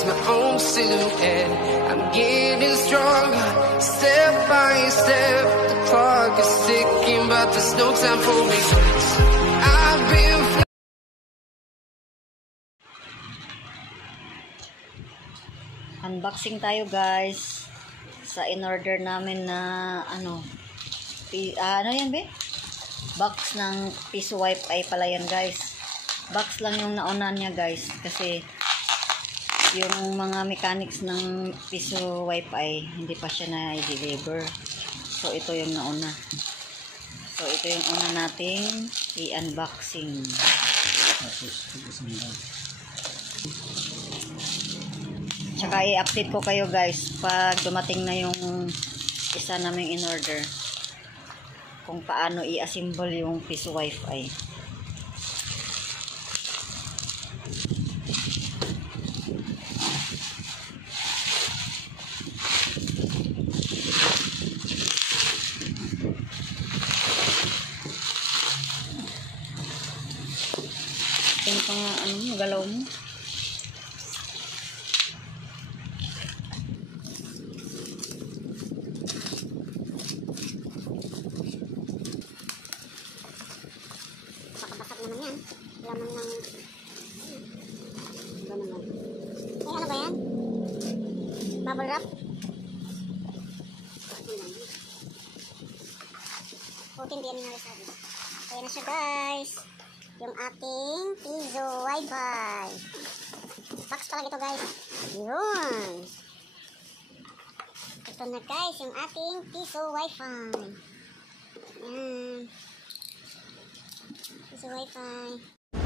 chase my own silhouette. I'm getting stronger, step by step. The clock is ticking, but there's no time for regrets. I've been unboxing tayo guys sa in-order namin na ano yan be? Box ng piso Wi-Fi pala yan guys. Box lang yung nauna niya guys kasi yung mga mechanics ng piso Wi-Fi hindi pa siya na-deliver. So ito yung nauna. So ito yung una nating i-unboxing. Tsaka i-update ko kayo guys pag dumating na yung isa naming in-order kung paano i-assemble yung piso Wi-Fi. Tingnan pa nga ano mo, galaw mo. Naman yan. Laman ng... Iba naman. Eh, ano ba yan? Bubble wrap? Putin din na sabi. Kaya na siya guys. Yung ating piso Wi-Fi. Box pala ito guys. Yun. Ito na guys yung ating piso Wi-Fi. Yan. Piso Wi-Fi.